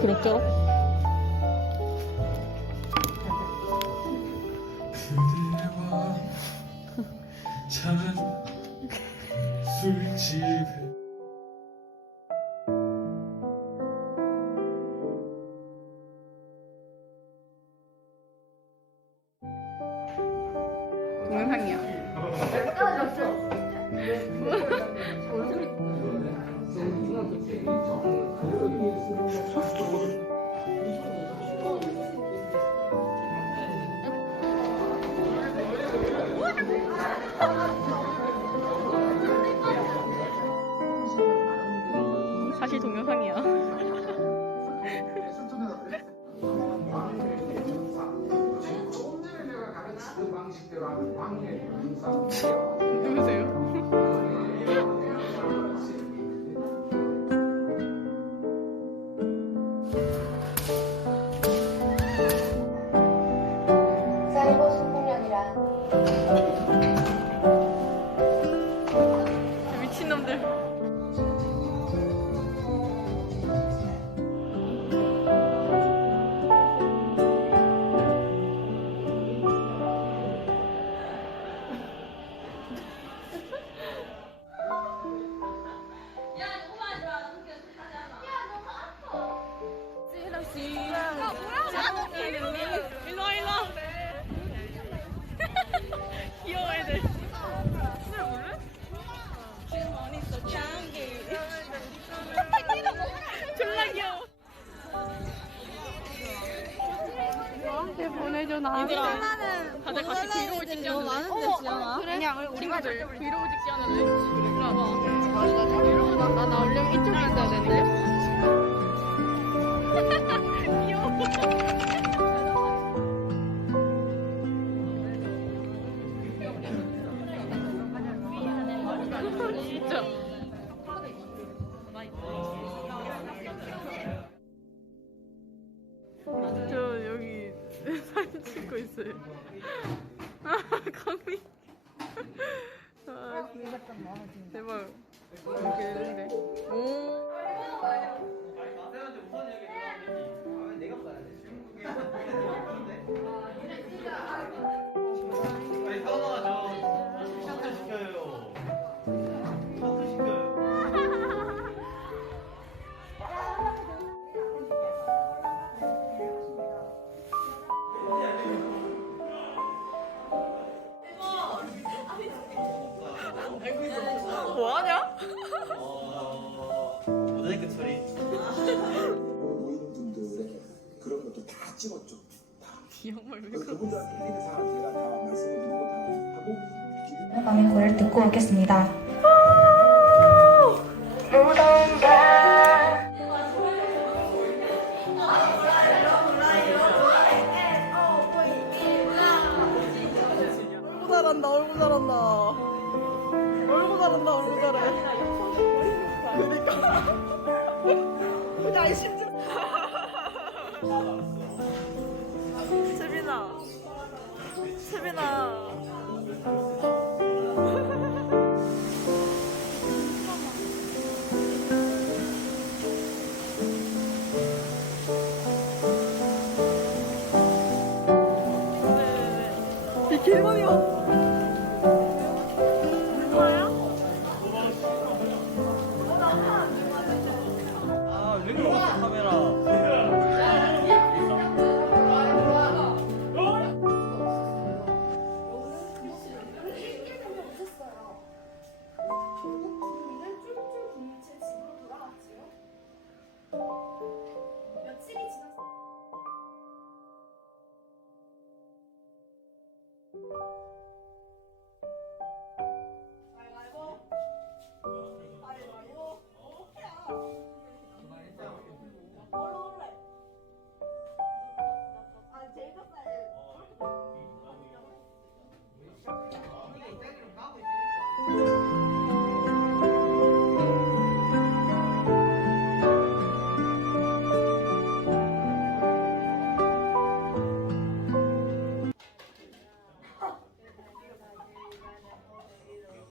그대와 찬 술집에 동영상이야. 사실 동영상이야. 일로 와 일로 와 귀여워 애들 졸라 귀여워 나한테 보내줘 나한테 다들 같이 브이로그 찍지 않을래? 많은데 지연아 그냥 우리가 브이로그 찍지 않을래? 그래 나 브이로그 나, 나, 나 원래 이쪽에 앉아야 진짜 저 여기 사진 찍고 있어요. 아, 강 다 찍었죠. 다. 이 양말 왜? 그분들한테 있는 사람 제가 다 말씀을 드리고 다 하고 광고를 듣고 오겠습니다. 얼굴 잘한다, 얼굴 잘한다. 얼굴 잘한다, 얼굴 잘해. 그러니까. 야, 이 심지어. 세빈아. 길범이 얼마야? 아, 왜 그러지?